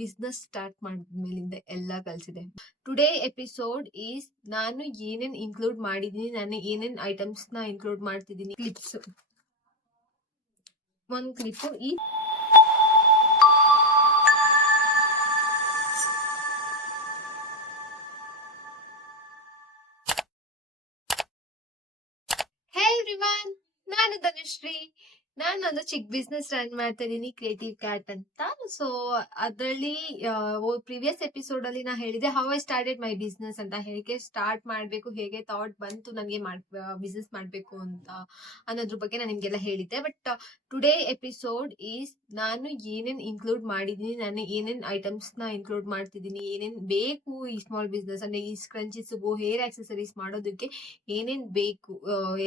Business start ಮಾಡಿದ್ಮೇಲಿಂದ ಎಲ್ಲ ಕಲಿಸಿದೆ. Today episode is ನಾನು ಏನೇನ್ ಇನ್ಕ್ಲೂಡ್ ಮಾಡಿದೀನಿ, ನಾನು ಏನೇನ್ ಐಟಮ್ಸ್ ನ ಇನ್ಕ್ಲೂಡ್ ಮಾಡ್ತಿದ್ದೀನಿ. ಕ್ಲಿಪ್ಸ್, ಒಂದು ಕ್ಲಿಪ್ ಈ ಹೇ ಎವ್ರಿವನ್, ನಾನು ಧನುಶ್ರೀ. ನಾನೊಂದು ಚಿಕ್ಕ ಬಿಸ್ನೆಸ್ ರನ್ ಮಾಡ್ತಾ ಇದ್ದೀನಿ, ಕ್ರಿಯೇಟಿವ್ ಕ್ಯಾಟ್ ಅಂತ. ಸೊ ಅದರಲ್ಲಿ ಪ್ರೀವಿಯಸ್ ಎಪಿಸೋಡ್ ಅಲ್ಲಿ ನಾ ಹೇಳಿದೆ how I started my business ಅಂತ, ಹೇಗೆ ಸ್ಟಾರ್ಟ್ ಮಾಡಬೇಕು, ಹೇಗೆ ಥಾಟ್ ಬಂತು ನನಗೆ ಬಿಸ್ನೆಸ್ ಮಾಡಬೇಕು ಅಂತ ಅನ್ನೋದ್ರ ಬಗ್ಗೆ ನಾನು ನಿಮ್ಗೆಲ್ಲ ಹೇಳಿದ್ದೆ. ಬಟ್ ಟುಡೇ ಎಪಿಸೋಡ್ ಈಸ್ ನಾನು ಏನೇನ್ ಇನ್ಕ್ಲೂಡ್ ಮಾಡಿದೀನಿ, ನಾನು ಏನೇನ್ ಐಟಮ್ಸ್ ನ ಇನ್ಕ್ಲೂಡ್ ಮಾಡ್ತಿದ್ದೀನಿ, ಏನೇನ್ ಬೇಕು ಈ ಸ್ಮಾಲ್ ಬಿಸ್ನೆಸ್ ಅಂದ್ರೆ ಈ ಸ್ಕ್ರಂಚಿಸ್ಗೂ ಹೇರ್ ಆಕ್ಸೆಸರೀಸ್ ಮಾಡೋದಕ್ಕೆ ಏನೇನ್ ಬೇಕು,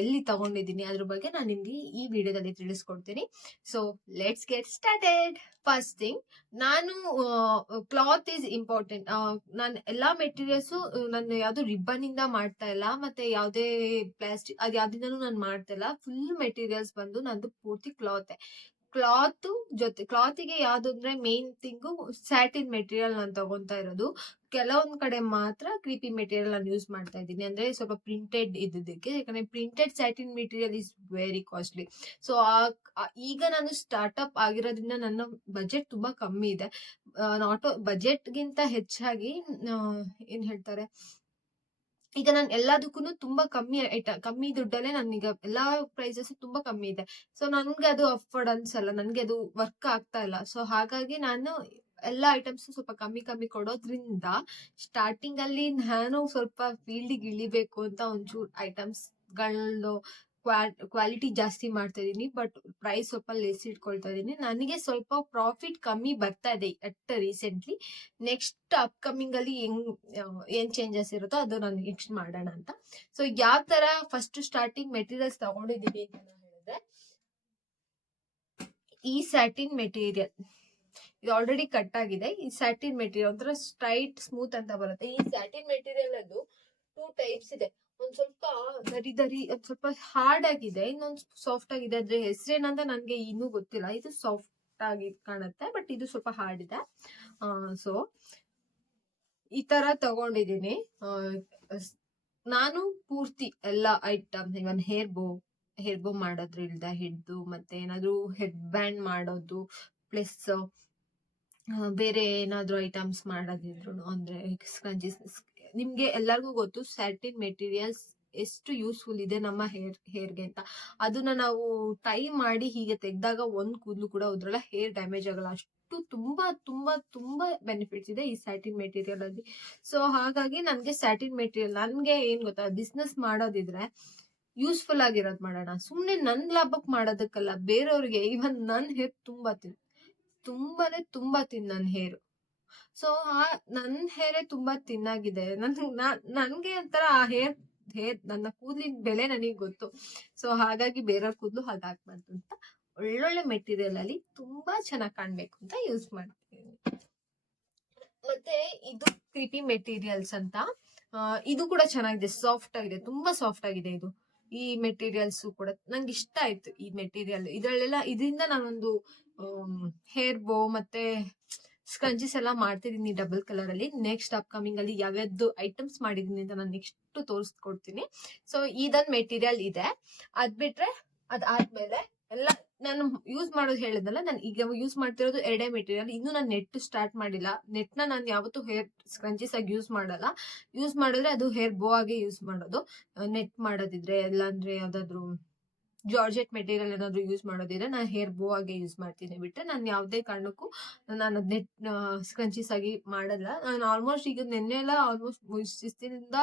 ಎಲ್ಲಿ ತಗೊಂಡಿದ್ದೀನಿ ಅದ್ರ ಬಗ್ಗೆ ನಾನು ನಿಮ್ಗೆ ಈ ವಿಡಿಯೋದಲ್ಲಿ ತಿಳಿಸ್ಕೊಡ್ತೀನಿ. So let's get started. First thing, ನಾನು ಕ್ಲಾತ್ ಈಸ್ ಇಂಪಾರ್ಟೆಂಟ್. ನಾನು ಎಲ್ಲಾ ಮೆಟೀರಿಯಲ್ಸ್ ನಾನು ಯಾವ್ದು ರಿಬ್ಬನ್ ಇಂದ ಮಾಡ್ತಾ ಇಲ್ಲ, ಮತ್ತೆ ಯಾವ್ದೇ ಪ್ಲಾಸ್ಟಿಕ್ ಅದ್ ಯಾವ್ದಿಂದನೂ ನಾನು ಮಾಡ್ತಾ ಇಲ್ಲ. ಫುಲ್ ಮೆಟೀರಿಯಲ್ಸ್ ಬಂದು ನಂದು ಪೂರ್ತಿ ಕ್ಲಾತ್ ಜೊತೆ ಕ್ಲಾತಿಗೆ ಯಾವ್ದು ಅಂದ್ರೆ ಮೇನ್ ಥಿಂಗು ಸ್ಯಾಟಿನ್ ಮೆಟೀರಿಯಲ್ ನಾನು ತಗೊಂತಾ ಇರೋದು. ಕೆಲವೊಂದ್ ಕಡೆ ಮಾತ್ರ ಕ್ರೀಪಿ ಮೆಟೀರಿಯಲ್ ನಾನು ಯೂಸ್ ಮಾಡ್ತಾ ಇದ್ದೀನಿ, ಅಂದ್ರೆ ಸ್ವಲ್ಪ ಪ್ರಿಂಟೆಡ್ ಇದ್ದಕ್ಕೆ. ಯಾಕಂದ್ರೆ printed satin material is very costly. So ಈಗ ನಾನು ಸ್ಟಾರ್ಟ್ಅಪ್ ಆಗಿರೋದ್ರಿಂದ ನನ್ನ ಬಜೆಟ್ ತುಂಬಾ ಕಮ್ಮಿ ಇದೆ. ನಾಟ್ ಬಜೆಟ್ಗಿಂತ ಹೆಚ್ಚಾಗಿ ಏನ್ ಹೇಳ್ತಾರೆ, ಈಗ ನಾನು ಎಲ್ಲದಕ್ಕೂ ತುಂಬಾ ಕಮ್ಮಿ ದುಡ್ಡಲ್ಲೇ ನನಗೆ ಎಲ್ಲಾ ಪ್ರೈಸಸ್ ತುಂಬಾ ಕಮ್ಮಿ ಇದೆ. ಸೊ ನನ್ಗೆ ಅದು ಅಫೋರ್ಡ್ ಅನ್ಸಲ್ಲ, ನನ್ಗೆ ಅದು ವರ್ಕ್ ಆಗ್ತಾ ಇಲ್ಲ. ಸೊ ಹಾಗಾಗಿ ನಾನು ಎಲ್ಲಾ ಐಟಮ್ಸ್ ಸ್ವಲ್ಪ ಕಮ್ಮಿ ಕೊಡೋದ್ರಿಂದ ಸ್ಟಾರ್ಟಿಂಗ್ ಅಲ್ಲಿ ನಾನು ಸ್ವಲ್ಪ ಫೀಲ್ಡಿಗೆ ಇಳಿಬೇಕು ಅಂತ ಒಂಚೂರು ಐಟಮ್ಸ್ ಗಳು ಕ್ವಾಲಿಟಿ ಜಾಸ್ತಿ ಮಾಡ್ತಾ ಇದೀನಿ, ಬಟ್ ಪ್ರೈಸ್ ಸ್ವಲ್ಪ ಲೆಸ್ ಇಟ್ಕೊಳ್ತಾ ಇದೀನಿ. ನನಗೆ ಸ್ವಲ್ಪ ಪ್ರಾಫಿಟ್ ಕಮ್ಮಿ ಬರ್ತಾ ಇದೆ ಅಟ್ ರೀಸೆಂಟ್ಲಿ. ನೆಕ್ಸ್ಟ್ ಅಪ್ಕಮಿಂಗ್ ಅಲ್ಲಿ ಏನ್ ಚೇಂಜಸ್ ಇರುತ್ತೋ ಅದು ನಾನು ನೆಕ್ಸ್ಟ್ ಮಾಡೋಣ ಅಂತ. ಸೊ ಯಾವ ತರ ಫಸ್ಟ್ ಸ್ಟಾರ್ಟಿಂಗ್ ಮೆಟೀರಿಯಲ್ಸ್ ತಗೊಂಡಿದೀನಿ ಅಂತ ಹೇಳಿದ್ರೆ, ಈ ಸ್ಯಾಟಿನ್ ಮೆಟೀರಿಯಲ್ ಇದು ಆಲ್ರೆಡಿ ಕಟ್ ಆಗಿದೆ. ಈ ಸ್ಯಾಟಿನ್ ಮೆಟೀರಿಯಲ್ ಒಂಥರ ಸ್ಟ್ರೈಟ್ ಸ್ಮೂತ್ ಅಂತ ಬರುತ್ತೆ. ಈ ಸ್ಯಾಟಿನ್ ಮೆಟೀರಿಯಲ್ ಅದು 2 ಟೈಪ್ಸ್ ಇದೆ. ಒಂದ್ ಸ್ವಲ್ಪ ದರಿ ಒಂದ್ ಸ್ವಲ್ಪ ಹಾರ್ಡ್ ಆಗಿದೆ, ಇನ್ನೊಂದ್ ಸಾಫ್ಟ್ ಆಗಿದೆ. ಅದ್ರ ಹೆಸರೇನಂತ ನನ್ಗೆ ಇನ್ನೂ ಗೊತ್ತಿಲ್ಲ. ಇದು ಸಾಫ್ಟ್ ಆಗಿ ಕಾಣುತ್ತೆ, ಬಟ್ ಇದು ಸ್ವಲ್ಪ ಹಾರ್ಡ್ ಇದೆ. ಸೊ ಈ ತರ ತಗೊಂಡಿದ್ದೀನಿ. ನಾನು ಪೂರ್ತಿ ಎಲ್ಲ ಐಟಮ್, ಇವನ್ ಹೇರ್ ಬೋ ಮಾಡೋದ್ರಿಂದ ಹಿಡ್ದು, ಮತ್ತೆ ಏನಾದ್ರು ಹೆಡ್ ಬ್ಯಾಂಡ್ ಮಾಡೋದು, ಪ್ಲಸ್ ಬೇರೆ ಏನಾದ್ರು ಐಟಮ್ಸ್ ಮಾಡೋದಿದ್ರು ಅಂದ್ರೆ ಸ್ಕಂಜೀಸ್. ನಿಮ್ಗೆ ಎಲ್ಲರಿಗೂ ಗೊತ್ತು ಸ್ಯಾಟಿನ್ ಮೆಟೀರಿಯಲ್ಸ್ ಎಷ್ಟು ಯೂಸ್ಫುಲ್ ಇದೆ ನಮ್ಮ ಹೇರ್ಗೆ ಅಂತ. ಅದನ್ನ ನಾವು ಟೈ ಮಾಡಿ ಹೀಗೆ ತೆಗ್ದಾಗ ಒಂದ್ ಕೂದಲು ಕೂಡ ಉದ್ರಲ್ಲ, ಹೇರ್ ಡ್ಯಾಮೇಜ್ ಆಗಲ್ಲ. ಅಷ್ಟು ತುಂಬಾ ತುಂಬಾ ತುಂಬಾ ಬೆನಿಫಿಟ್ಸ್ ಇದೆ ಈ ಸ್ಯಾಟಿನ್ ಮೆಟೀರಿಯಲ್ ಅಲ್ಲಿ. ಸೊ ಹಾಗಾಗಿ ನನ್ಗೆ ಸ್ಯಾಟಿನ್ ಮೆಟೀರಿಯಲ್, ನನ್ಗೆ ಏನ್ ಗೊತ್ತಾ, ಬಿಸ್ನೆಸ್ ಮಾಡೋದಿದ್ರೆ ಯೂಸ್ಫುಲ್ ಆಗಿರೋದ್ ಮಾಡೋಣ, ಸುಮ್ನೆ ನನ್ ಲಾಭಕ್ ಮಾಡೋದಕ್ಕಲ್ಲ, ಬೇರೆಯವ್ರಿಗೆ. ಇವನ್ ನನ್ ಹೇರ್ ತುಂಬಾ ತಿನ್ ನನ್ ಹೇರ್. ಸೊ ನನ್ ಹೇರೇ ತುಂಬಾ ತಿನ್ನಾಗಿದೆ. ನನ್ಗೆ ಒಂಥರ ಆ ಹೇರ್ ನನ್ನ ಕೂದಲಿನ ಬೆಲೆ ನನಗೆ ಗೊತ್ತು. ಸೊ ಹಾಗಾಗಿ ಬೇರೆಯವ್ರ ಕೂದಲು ಹಾಗಾಕ್ಬಾರ್ದು ಅಂತ ಒಳ್ಳೊಳ್ಳೆ ಮೆಟೀರಿಯಲ್ ಅಲ್ಲಿ ತುಂಬಾ ಚೆನ್ನಾಗಿ ಕಾಣ್ಬೇಕು ಅಂತ ಯೂಸ್ ಮಾಡ್ತೀನಿ. ಮತ್ತೆ ಇದು ಕ್ರೀಪಿ ಮೆಟೀರಿಯಲ್ಸ್ ಅಂತ, ಇದು ಕೂಡ ಚೆನ್ನಾಗಿದೆ, ಸಾಫ್ಟ್ ಆಗಿದೆ, ತುಂಬಾ ಸಾಫ್ಟ್ ಆಗಿದೆ ಇದು. ಈ ಮೆಟೀರಿಯಲ್ಸ್ ಕೂಡ ನಂಗೆ ಇಷ್ಟ ಆಯ್ತು. ಈ ಮೆಟೀರಿಯಲ್ ಇದರಿಂದ ನಾನೊಂದು ಹೇರ್ ಬೋ ಮತ್ತೆ ಸ್ಕಂಜೀಸ್ ಎಲ್ಲ ಮಾಡ್ತಿದೀನಿ ಡಬಲ್ ಕಲರ್ ಅಲ್ಲಿ. ನೆಕ್ಸ್ಟ್ ಅಪ್ಕಮಿಂಗ್ ಅಲ್ಲಿ ಯಾವ್ಯಾವ್ದು ಐಟಮ್ಸ್ ಮಾಡಿದೀನಿ ಅಂತ ನಾನು ನೆಕ್ಸ್ಟ್ ತೋರಿಸ್ಕೊಡ್ತೀನಿ. ಸೊ ಇದೊಂದು ಮೆಟೀರಿಯಲ್ ಇದೆ. ಅದ್ ಬಿಟ್ರೆ ಅದಾದ್ಮೇಲೆ ಎಲ್ಲ ನಾನು ಯೂಸ್ ಮಾಡೋದು ಹೇಳಿದ್ನಲ್ಲ, ನಾನು ಈಗ ಯೂಸ್ ಮಾಡ್ತಿರೋದು ಎರಡೇ ಮೆಟೀರಿಯಲ್. ಇನ್ನು ನಾನು ನೆಟ್ ಸ್ಟಾರ್ಟ್ ಮಾಡಿಲ್ಲ. ನೆಟ್ನ ನಾನು ಯಾವತ್ತೂ ಹೇರ್ ಸ್ಕ್ರಂಚೀಸ್ ಆಗಿ ಯೂಸ್ ಮಾಡಲ್ಲ. ಯೂಸ್ ಮಾಡಿದ್ರೆ ಅದು ಹೇರ್ ಬೋ ಆಗಿ ಯೂಸ್ ಮಾಡೋದು. ನೆಟ್ ಮಾಡೋದಿದ್ರೆ, ಇಲ್ಲಾಂದ್ರೆ ಯಾವ್ದಾದ್ರು ಜಾರ್ಜೆಟ್ ಮೆಟೀರಿಯಲ್ ಏನಾದ್ರು ಯೂಸ್ ಮಾಡೋದಿದ್ರೆ ನಾನು ಹೇರ್ ಬೋ ಆಗಿ ಯೂಸ್ ಮಾಡ್ತೀನಿ. ಬಿಟ್ರೆ ನಾನು ಯಾವುದೇ ಕಾರಣಕ್ಕೂ ನಾನು ನೆಟ್ ಸ್ಕ್ರಂಚೀಸ್ ಆಗಿ ಮಾಡಲ್ಲ. ನಾನು ಆಲ್ಮೋಸ್ಟ್ ಈಗ ನಿನ್ನೆ ಎಲ್ಲ ಆಲ್ಮೋಸ್ಟ್ ಇಷ್ಟು ದಿನದಿಂದ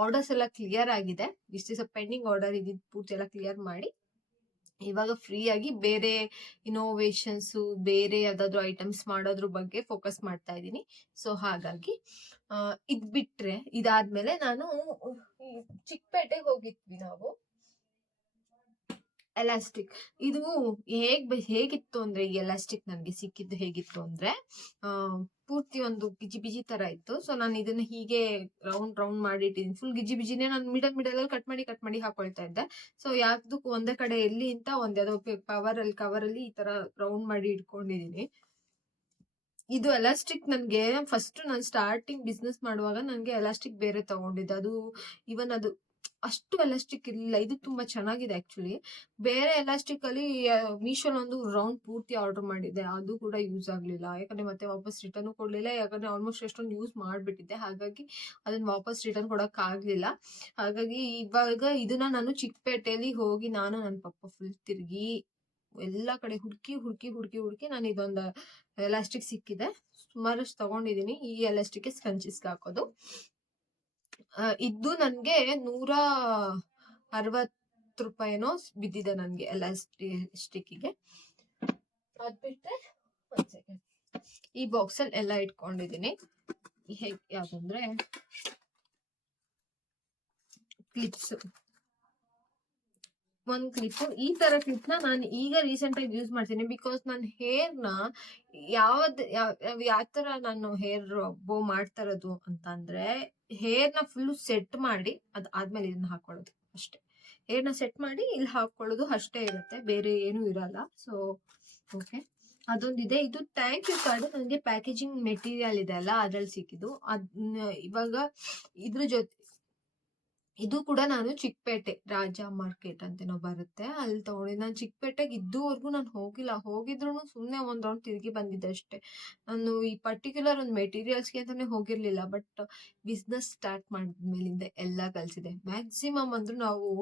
ಆರ್ಡರ್ಸ್ ಎಲ್ಲ ಕ್ಲಿಯರ್ ಆಗಿದೆ. ಇಷ್ಟು ದಿವಸ ಪೆಂಡಿಂಗ್ ಆರ್ಡರ್ ಇದ್ದಿದ್ದು ಪೂರ್ತಿ ಎಲ್ಲ ಕ್ಲಿಯರ್ ಮಾಡಿ ಇವಾಗ ಫ್ರೀ ಆಗಿ ಬೇರೆ ಇನೋವೇಷನ್ಸ್, ಬೇರೆ ಯಾವ್ದಾದ್ರು ಐಟಮ್ಸ್ ಮಾಡೋದ್ರ ಬಗ್ಗೆ ಫೋಕಸ್ ಮಾಡ್ತಾ ಇದ್ದೀನಿ. ಸೊ ಹಾಗಾಗಿ ಇದ್ ಬಿಟ್ರೆ, ಇದಾದ್ಮೇಲೆ ನಾನು ಚಿಕ್ಕಪೇಟೆಗೆ ಹೋಗಿದ್ವಿ ನಾವು. ಎಲಾಸ್ಟಿಕ್ ಇದು ಹೇಗಿತ್ತು ಅಂದ್ರೆ, ಈ ಎಲಾಸ್ಟಿಕ್ ನನ್ಗೆ ಸಿಕ್ಕಿದ್ದು ಹೇಗಿತ್ತು ಅಂದ್ರೆ, ಪೂರ್ತಿ ಒಂದು ಗಿಜಿ ಬಿಜಿ ತರ ಇತ್ತು. ಸೊ ನಾನು ಇದನ್ನ ಹೀಗೆ ರೌಂಡ್ ಮಾಡಿಟ್ಟಿದ್ದೀನಿ. ಫುಲ್ ಗಿಜಿ ಬಿಜಿನೇ ನಾನು ಮಿಡಲ್ ಅಲ್ಲಿ ಕಟ್ ಮಾಡಿ ಹಾಕೊಳ್ತಾ ಇದ್ದೆ. ಸೊ ಯಾವ್ದಕ್ಕೂ ಒಂದೇ ಕಡೆ ಎಲ್ಲಿ ಅಂತ ಒಂದ್ ಯಾವ್ದೋ ಕವರ್ ಅಲ್ಲಿ ಈ ತರ ರೌಂಡ್ ಮಾಡಿ ಇಟ್ಕೊಂಡಿದೀನಿ. ಇದು ಎಲಾಸ್ಟಿಕ್ ನನ್ಗೆ ಫಸ್ಟ್ ನಾನು ಸ್ಟಾರ್ಟಿಂಗ್ ಬಿಸ್ನೆಸ್ ಮಾಡುವಾಗ ನನ್ಗೆ ಎಲಾಸ್ಟಿಕ್ ಬೇರೆ ತಗೊಂಡಿದ್ದೆ. ಅದು ಇವನ್ ಅದು ಅಷ್ಟು ಎಲಾಸ್ಟಿಕ್ ಇರ್ಲಿಲ್ಲ. ಇದು ತುಂಬಾ ಚೆನ್ನಾಗಿದೆ ಆಕ್ಚುಲಿ. ಬೇರೆ ಎಲಾಸ್ಟಿಕ್ ಅಲ್ಲಿ ಮೀಶೋಲ್ ಒಂದು ರೌಂಡ್ ಪೂರ್ತಿ ಆರ್ಡರ್ ಮಾಡಿದ್ದೆ, ಅದು ಕೂಡ ಯೂಸ್ ಆಗ್ಲಿಲ್ಲ. ಯಾಕಂದ್ರೆ ಮತ್ತೆ ವಾಪಸ್ ರಿಟರ್ನ್ ಕೊಡ್ಲಿಲ್ಲ, ಯಾಕಂದ್ರೆ ಆಲ್ಮೋಸ್ಟ್ ಎಷ್ಟೊಂದು ಯೂಸ್ ಮಾಡ್ಬಿಟ್ಟಿದ್ದೆ. ಹಾಗಾಗಿ ಅದನ್ನ ವಾಪಸ್ ರಿಟರ್ನ್ ಕೊಡಕ್ ಆಗ್ಲಿಲ್ಲ. ಹಾಗಾಗಿ ಇವಾಗ ಇದನ್ನ ನಾನು ಚಿಕ್ಕಪೇಟೆಯಲ್ಲಿ ಹೋಗಿ ನಾನು ನನ್ನ ಪಪ್ಪ ಫುಲ್ ತಿರ್ಗಿ ಎಲ್ಲಾ ಕಡೆ ಹುಡುಕಿ ಹುಡುಕಿ ಹುಡುಕಿ ಹುಡುಕಿ ನಾನು ಇದೊಂದು ಎಲಾಸ್ಟಿಕ್ ಸಿಕ್ಕಿದೆ. ಸುಮಾರಷ್ಟು ತಗೊಂಡಿದೀನಿ. ಈ ಎಲಾಸ್ಟಿಕ್ ಸ್ಕಂಚಿಸ್ಗೆ ಹಾಕೋದು. ಇದು ನನ್ಗೆ 160 ರೂಪಾಯಿನೋ ಬಿದ್ದಿದೆ ನನ್ಗೆ ಎಲಾಸ್ಟಿಕ್ಗೆ. ಅದ್ಬಿಟ್ರೆ ಒಂದ್ ಸೆಕೆಂಡ್, ಈ ಬಾಕ್ಸ್ ಅಲ್ಲಿ ಎಲ್ಲ ಇಟ್ಕೊಂಡಿದೀನಿ. ಹೇಗೆ ಯಾವ್ದಂದ್ರೆ ಕ್ಲಿಪ್ಸ್, ಒಂದ್ ಕ್ಲಿಪ್, ಈ ತರ ಕ್ಲಿಪ್ ನ ನಾನು ಈಗ ರೀಸೆಂಟ್ ಆಗಿ ಯೂಸ್ ಮಾಡ್ತೀನಿ. ಬಿಕಾಸ್ ನನ್ನ ಹೇರ್ ನ ಯಾವ ತರ ನಾನು ಹೇರ್ ಬೋ ಮಾಡ್ತಾ ಇರೋದು ಅಂತ ಅಂದ್ರೆ, ಹೇರ್ ನ ಫುಲ್ ಸೆಟ್ ಮಾಡಿ ಅದಾದ್ಮೇಲೆ ಇದನ್ನ ಹಾಕೊಳ್ಳೋದು ಅಷ್ಟೇ. ಹೇರ್ ನ ಸೆಟ್ ಮಾಡಿ ಇಲ್ಲಿ ಹಾಕೊಳ್ಳೋದು ಅಷ್ಟೇ ಇರುತ್ತೆ, ಬೇರೆ ಏನು ಇರಲ್ಲ. ಸೊ ಓಕೆ, ಅದೊಂದಿದೆ. ಇದು ಥ್ಯಾಂಕ್ ಯು ಕಾರ್ಡ್ ನನಗೆ ಪ್ಯಾಕೇಜಿಂಗ್ ಮೆಟೀರಿಯಲ್ ಇದೆ ಅಲ್ಲ, ಅದ್ರಲ್ಲಿ ಸಿಕ್ಕಿದ್ದು. ಇವಾಗ ಇದ್ರ ಜೊತೆ ಇದು ಕೂಡ ನಾನು ಚಿಕ್ಕಪೇಟೆ ರಾಜ ಮಾರ್ಕೆಟ್ ಅಂತೇನೋ ಬರುತ್ತೆ, ಅಲ್ಲಿ ತಗೊಂಡಿದ್ದೆ. ನಾನು ಚಿಕ್ಕಪೇಟೆಗೆ ಇದುವರೆಗೂ ನಾನು ಹೋಗಿಲ್ಲ. ಹೋಗಿದ್ರು ಸುಮ್ಮನೆ ಒಂದ್ ರೌಂಡ್ ತಿರುಗಿ ಬಂದಿದ್ದೆ ಅಷ್ಟೇ. ನಾನು ಈ ಪರ್ಟಿಕ್ಯುಲರ್ ಒಂದು ಮೆಟೀರಿಯಲ್ಸ್ಗೆ ಅಂತಾನೆ ಹೋಗಿರ್ಲಿಲ್ಲ. ಬಟ್ ಬಿಸ್ನೆಸ್ ಸ್ಟಾರ್ಟ್ ಮಾಡಿದ್ಮೇಲಿಂದ ಎಲ್ಲ ಕಲ್ಸಿದೆ. ಮ್ಯಾಕ್ಸಿಮಮ್ ಅಂದ್ರೂ ನಾವು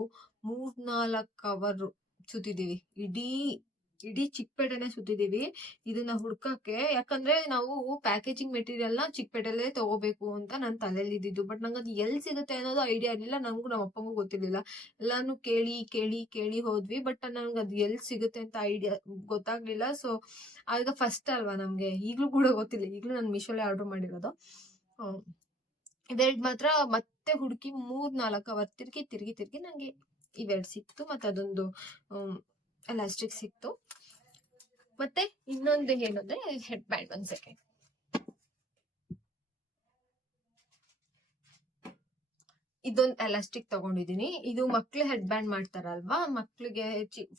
3-4 ಅವರ್ ಸುತ್ತಿದೀವಿ. ಇಡೀ ಚಿಕ್ಕಪೇಟೆನೆ ಸುತ್ತಿದೀವಿ ಇದನ್ನ ಹುಡ್ಕಕ್ಕೆ. ಯಾಕಂದ್ರೆ ನಾವು ಪ್ಯಾಕೇಜಿಂಗ್ ಮೆಟೀರಿಯಲ್ ನ ಚಿಕ್ಕಪೇಟೆಲ್ಲೇ ತಗೋಬೇಕು ಅಂತ ನನ್ನ ತಲೆಯಲ್ಲಿ ಇದ್ದಿದ್ದು. ಬಟ್ ನಂಗೆ ಅದು ಎಲ್ಲಿ ಸಿಗುತ್ತೆ ಅನ್ನೋದು ಐಡಿಯಾ ಇರಲಿಲ್ಲ. ನಮಗೂ ನಮ್ಮ ಅಪ್ಪಂಗೂ ಗೊತ್ತಿರ್ಲಿಲ್ಲ. ಎಲ್ಲಾನು ಕೇಳಿ ಕೇಳಿ ಕೇಳಿ ಹೋದ್ವಿ, ಬಟ್ ನನ್ಗೆ ಅದು ಎಲ್ಲಿ ಸಿಗುತ್ತೆ ಅಂತ ಐಡಿಯಾ ಗೊತ್ತಾಗ್ಲಿಲ್ಲ. ಸೊ ಆಗ ಫಸ್ಟ್ ಅಲ್ವಾ ನಮ್ಗೆ, ಈಗ್ಲೂ ಕೂಡ ಗೊತ್ತಿಲ್ಲ. ಈಗ್ಲೂ ನಾನು ಮೀಶೋಲೆ ಆರ್ಡರ್ ಮಾಡಿರೋದು. ಇವೆರಡು ಮಾತ್ರ ಮತ್ತೆ ಹುಡುಕಿ 3-4 ಅವರ್ ತಿರ್ಗಿ ತಿರ್ಗಿ ತಿರ್ಗಿ ನಂಗೆ ಇವೆರಡು ಸಿಕ್ತು. ಮತ್ತೆ ಅದೊಂದು ಎಲಾಸ್ಟಿಕ್ ಸಿಕ್ತು. ಮತ್ತೆ ಇನ್ನೊಂದು ಏನಂದ್ರೆ ಹೆಡ್ ಬ್ಯಾಂಡ್. ಒಂದ್ ಸೆಕೆಂಡ್, ಇದೊಂದು ಎಲಾಸ್ಟಿಕ್ ತಗೊಂಡಿದೀನಿ. ಇದು ಮಕ್ಳು ಹೆಡ್ ಬ್ಯಾಂಡ್ ಮಾಡ್ತಾರಲ್ವಾ, ಮಕ್ಳಿಗೆ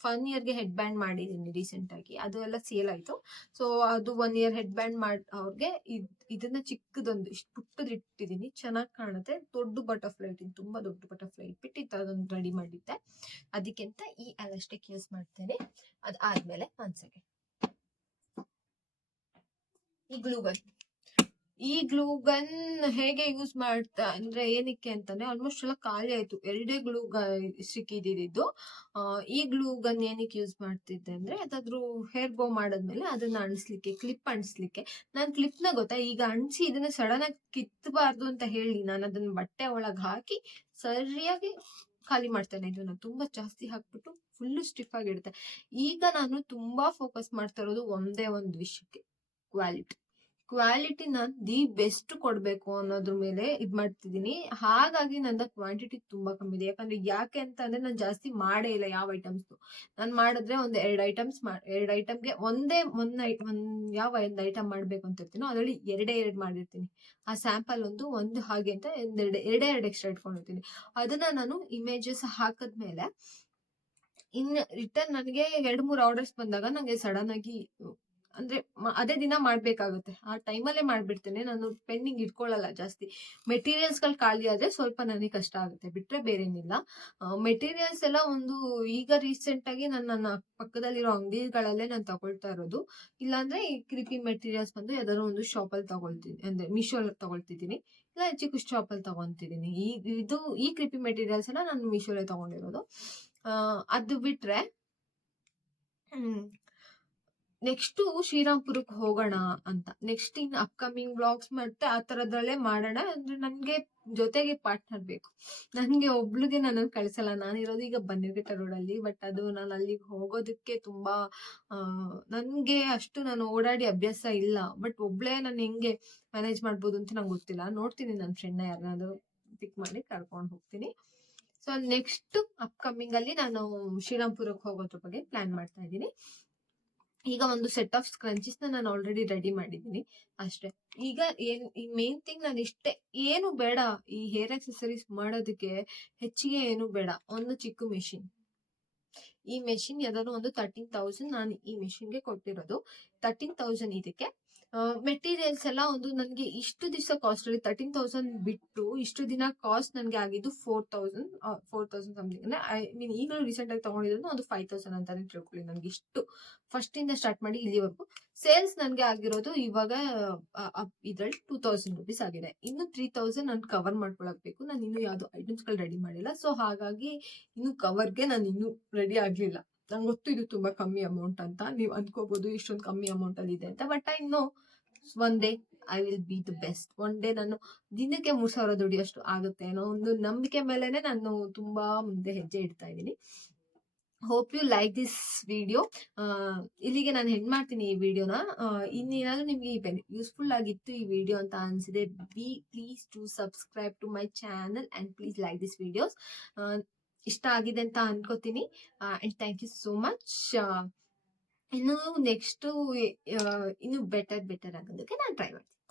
1 ಇಯರ್ಗೆ ಹೆಡ್ ಬ್ಯಾಂಡ್ ಮಾಡಿದೀನಿ ರೀಸೆಂಟ್ ಆಗಿ. ಅದು ಎಲ್ಲ ಸೇಲ್ ಆಯ್ತು. ಸೊ ಅದು 1 ಇಯರ್ ಹೆಡ್ ಬ್ಯಾಂಡ್ ಅವ್ರಿಗೆ ಇದನ್ನ ಚಿಕ್ಕದೊಂದು ಇಷ್ಟು ಪುಟ್ಟದ್ ಇಟ್ಟಿದೀನಿ. ಚೆನ್ನಾಗಿ ಕಾಣುತ್ತೆ. ದೊಡ್ಡ ಬಟರ್ಫ್ಲೈ ಇಟ್ಟಿದ್ದೀನಿ, ತುಂಬಾ ದೊಡ್ಡ ಬಟರ್ಫ್ಲೈ ಇಟ್ಬಿಟ್ಟು ಅದೊಂದು ರೆಡಿ ಮಾಡಿದ್ದೆ. ಅದಕ್ಕಿಂತ ಈ ಎಲಾಸ್ಟಿಕ್ ಯೂಸ್ ಮಾಡ್ತೇನೆ. ಅದಾದ್ಮೇಲೆ ಒಂದ್ ಸೆಕೆಂಡ್, ಈ ಗ್ಲೂ ಗನ್ ಹೇಗೆ ಯೂಸ್ ಮಾಡ್ತಾ ಅಂದ್ರೆ ಏನಕ್ಕೆ ಅಂತಂದ್ರೆ, ಆಲ್ಮೋಸ್ಟ್ ಎಲ್ಲ ಖಾಲಿ ಆಯ್ತು. 2 ಗ್ಲೂ ಸಿಕ್ಕಿದ್ದು. ಈ ಗ್ಲೂ ಗನ್ ಏನಕ್ಕೆ ಯೂಸ್ ಮಾಡ್ತಿದ್ದೆ ಅಂದ್ರೆ, ಅದಾದ್ರೂ ಹೇರ್ ಬೋ ಮಾಡಾದ್ಮೇಲೆ ಅದನ್ನ ಅಣಿಸ್ಲಿಕ್ಕೆ, ಕ್ಲಿಪ್ ಅಣಿಸ್ಲಿಕ್ಕೆ. ನಾನು ಕ್ಲಿಪ್ ನ ಗೊತ್ತಾ ಈಗ ಅಣಿಸಿ ಇದನ್ನ ಸಡನ್ ಆಗಿ ಕಿತ್ತಬಾರ್ದು ಅಂತ ಹೇಳಿ ನಾನು ಅದನ್ನ ಬಟ್ಟೆ ಒಳಗೆ ಹಾಕಿ ಸರಿಯಾಗಿ ಖಾಲಿ ಮಾಡ್ತೇನೆ. ಇದನ್ನ ತುಂಬಾ ಜಾಸ್ತಿ ಹಾಕ್ಬಿಟ್ಟು ಫುಲ್ ಸ್ಟಿಫ್ ಆಗಿಡುತ್ತೆ. ಈಗ ನಾನು ತುಂಬಾ ಫೋಕಸ್ ಮಾಡ್ತಾ ಇರೋದು ಒಂದೇ ಒಂದು ವಿಷಯಕ್ಕೆ, ಕ್ವಾಲಿಟಿ ನಾನು ದಿ ಬೆಸ್ಟ್ ಕೊಡ್ಬೇಕು ಅನ್ನೋದ್ರ ಮೇಲೆ ಇದ್ ಮಾಡ್ತಿದೀನಿ. ಹಾಗಾಗಿ ನನ್ನ ಕ್ವಾಂಟಿಟಿ ತುಂಬಾ ಕಮ್ಮಿ ಇದೆ. ಯಾಕೆ ಅಂತ ಅಂದ್ರೆ ನಾನು ಜಾಸ್ತಿ ಮಾಡೇ ಇಲ್ಲ ಯಾವ ಐಟಮ್ಸ್. ನಾನು ಮಾಡಿದ್ರೆ ಒಂದ್ 2 ಐಟಮ್ಗೆ ಒಂದ್ ಐಟಮ್ ಮಾಡ್ಬೇಕು ಅಂತ ಇರ್ತೀನೋ ಅದ್ರಲ್ಲಿ 2 ಮಾಡಿರ್ತೀನಿ. ಆ ಸ್ಯಾಂಪಲ್ ಒಂದು ಹಾಗೆ ಅಂತ ಎರಡೇ ಎಕ್ಸ್ಟ್ರಾ ಇಟ್ಕೊಂಡಿರ್ತೀನಿ. ಅದನ್ನ ನಾನು ಇಮೇಜಸ್ ಹಾಕದ್ಮೇಲೆ ರಿಟರ್ನ್ ನನಗೆ 2-3 ಆರ್ಡರ್ಸ್ ಬಂದಾಗ ನಂಗೆ ಸಡನ್ ಆಗಿ ಅಂದ್ರೆ ಅದೇ ದಿನ ಮಾಡ್ಬೇಕಾಗುತ್ತೆ. ಆ ಟೈಮಲ್ಲೇ ಮಾಡ್ಬಿಡ್ತೇನೆ. ನಾನು ಪೆಂಡಿಂಗ್ ಇಟ್ಕೊಳ್ಳಲ್ಲ ಜಾಸ್ತಿ. ಮೆಟೀರಿಯಲ್ಸ್ ಗಳು ಖಾಲಿ ಆದ್ರೆ ಸ್ವಲ್ಪ ನನಗೆ ಕಷ್ಟ ಆಗುತ್ತೆ, ಬಿಟ್ರೆ ಬೇರೇನಿಲ್ಲ. ಮೆಟೀರಿಯಲ್ಸ್ ಎಲ್ಲ ಈಗ ರೀಸೆಂಟ್ ಆಗಿ ನನ್ನ ಪಕ್ಕದಲ್ಲಿರೋ ಅಂಗಡಿಗಳಲ್ಲೇ ನಾನು ತಗೊಳ್ತಾ ಇರೋದು. ಇಲ್ಲಾಂದ್ರೆ ಈ ಕ್ರಿಪಿ ಮೆಟೀರಿಯಲ್ಸ್ ಬಂದು ಯಾವ್ದಾದ್ರು ಒಂದು ಶಾಪ್ ಅಲ್ಲಿ ತಗೊಳ್ತೀನಿ, ಅಂದ್ರೆ ಮೀಶೋ ತಗೊಳ್ತಿದ್ದೀನಿ, ಇಲ್ಲ ಚಿಕ್ಕ ಶಾಪ್ ಅಲ್ಲಿ ತಗೊಂತಿದ್ದೀನಿ. ಈ ಕ್ರಿಪಿ ಮೆಟೀರಿಯಲ್ಸ್ ಎಲ್ಲ ನಾನು ಮೀಶೋಲೆ ತಗೊಂಡಿರೋದು. ಅದು ಬಿಟ್ರೆ ನೆಕ್ಸ್ಟ್ ಶ್ರೀರಾಮ್ಪುರಕ್ಕೆ ಹೋಗೋಣ ಅಂತ. ನೆಕ್ಸ್ಟ್ ಇನ್ ಅಪ್ಕಮಿಂಗ್ ಬ್ಲಾಗ್ಸ್ ಮತ್ತೆ ಆ ತರದ್ರಲ್ಲೇ ಮಾಡೋಣ. ಅಂದ್ರೆ ನನ್ಗೆ ಜೊತೆಗೆ ಪಾರ್ಟ್ನರ್ ಬೇಕು. ನನ್ಗೆ ಒಬ್ಳಿಗೆ ನನ್ನನ್ನು ಕಳ್ಸಲ್ಲ. ನಾನಿರೋದು ಈಗ ಬನ್ನಿರ್ಘಟ್ಟ ರೋಡಲ್ಲಿ. ಬಟ್ ಅದು ನಾನು ಅಲ್ಲಿಗೆ ಹೋಗೋದಕ್ಕೆ ತುಂಬಾ ನನ್ಗೆ ಅಷ್ಟು ನಾನು ಓಡಾಡಿ ಅಭ್ಯಾಸ ಇಲ್ಲ. ಬಟ್ ಒಬ್ಳೆ ನಾನು ಹೆಂಗೆ ಮ್ಯಾನೇಜ್ ಮಾಡ್ಬೋದು ಅಂತ ನಂಗೆ ಗೊತ್ತಿಲ್ಲ. ನೋಡ್ತೀನಿ ನನ್ನ ಫ್ರೆಂಡ್ನ ಯಾರನ್ನಾದ್ರು ಪಿಕ್ ಮಾಡಿ ಕರ್ಕೊಂಡು ಹೋಗ್ತೀನಿ. ಸೊ ನೆಕ್ಸ್ಟ್ ಅಪ್ಕಮಿಂಗ್ ಅಲ್ಲಿ ನಾನು ಶ್ರೀರಾಮ್ಪುರಕ್ಕೆ ಹೋಗೋದ್ರ ಬಗ್ಗೆ ಪ್ಲಾನ್ ಮಾಡ್ತಾ ಇದ್ದೀನಿ. ಈಗ ಒಂದು ಸೆಟ್ ಆಫ್ ಸ್ಕ್ರಂಚೀಸ್ ನಾನು ಆಲ್ರೆಡಿ ರೆಡಿ ಮಾಡಿದ್ದೀನಿ ಅಷ್ಟೇ. ಈಗ ಮೇನ್ ಥಿಂಗ್ ನಾನು ಇಷ್ಟೇ, ಏನು ಬೇಡ ಈ ಹೇರ್ ಆಕ್ಸೆಸರೀಸ್ ಮಾಡೋದಕ್ಕೆ. ಹೆಚ್ಚಿಗೆ ಏನು ಬೇಡ, ಒಂದು ಚಿಕ್ಕ ಮೆಷಿನ್. ಈ ಮೆಷಿನ್ ಯಾವ್ದಾದ್ರು ಒಂದು 13,000 ನಾನು ಈ ಮೆಷಿನ್ಗೆ ಕೊಟ್ಟಿರೋದು. 13,000 ಇದಕ್ಕೆ. ಮೆಟೀರಿಯಲ್ಸ್ ಎಲ್ಲ ಒಂದು ನನಗೆ ಇಷ್ಟು ದಿವಸ ಕಾಸ್ಟ್ ಅಲ್ಲಿ 13,000 ಬಿಟ್ಟು ಇಷ್ಟು ದಿನ ಕಾಸ್ಟ್ ನನಗೆ ಆಗಿದ್ದು 4,000 ಸಮಥಿಂಗ್. ಅಂದ್ರೆ ಐ ಮೀನ್ ಈಗಲೂ ರೀಸೆಂಟ್ ಆಗಿ ತಗೊಂಡಿರೋದು ಒಂದು 5,000 ಅಂತಾನೆ ತಿಳ್ಕೊಳ್ಳಿ. ನನಗೆ ಇಷ್ಟು ಫಸ್ಟ್ ಇಂದ ಸ್ಟಾರ್ಟ್ ಮಾಡಿ ಇಲ್ಲಿವರೆಗೂ ಸೇಲ್ಸ್ ನನಗೆ ಆಗಿರೋದು ಇವಾಗ ಇದ್ರಲ್ಲಿ 2,000 ರುಪೀಸ್ ಆಗಿದೆ. ಇನ್ನು 3,000 ನಾನು ಕವರ್ ಮಾಡ್ಕೊಳಕ್ಬೇಕು. ನಾನು ಇನ್ನು ಯಾವ್ದು ಐಟಮ್ಸ್ ಗಳು ರೆಡಿ ಮಾಡಿಲ್ಲ. ಸೊ ಹಾಗಾಗಿ ಇನ್ನು ಕವರ್ಗೆ ನಾನು ಇನ್ನು ರೆಡಿ ಆಗ್ಲಿಲ್ಲ. ನಂಗೆ ಗೊತ್ತು ಇದು ತುಂಬಾ ಕಮ್ಮಿ ಅಮೌಂಟ್ ಅಂತ. ನೀವು ಅನ್ಕೋಬಹುದು ಇಷ್ಟೊಂದು ಕಮ್ಮಿ ಅಮೌಂಟ್ ಅಲ್ಲಿ ಇದೆ ಅಂತ. But I know one day I will be the best. One day ನಾನು ದಿನಕ್ಕೆ 3,000 ದುಡಿಯೋಷ್ಟು ಆಗುತ್ತೆ ಅನ್ನೋ ಒಂದು ನಂಬಿಕೆ ಮೇಲೆನೆ ನಾನು ತುಂಬಾ ಮುಂದೆ ಹೆಜ್ಜೆ ಇಡ್ತಾ ಇದ್ದೀನಿ. Hope you like this video. ಇಲ್ಲಿಗೆ ನಾನು ಹೆಂಗ್ ಮಾಡ್ತೀನಿ ಈ ವಿಡಿಯೋನ. ಇನ್ನೇನಾದ್ರೂ ನಿಮ್ಗೆ ಯೂಸ್ಫುಲ್ ಆಗಿತ್ತು ಈ ವಿಡಿಯೋ ಅಂತ ಅನ್ಸಿದೆ, please to subscribe to my channel and please like this videos. ಇಷ್ಟ ಆಗಿದೆ ಅಂತ ಅನ್ಕೋತೀನಿ. And thank you so much. ಇನ್ನು ನೆಕ್ಸ್ಟ್ ಇನ್ನು ಬೆಟರ್ ಆಗೋದಕ್ಕೆ ನಾನು ಟ್ರೈ ಮಾಡ್ತೀನಿ.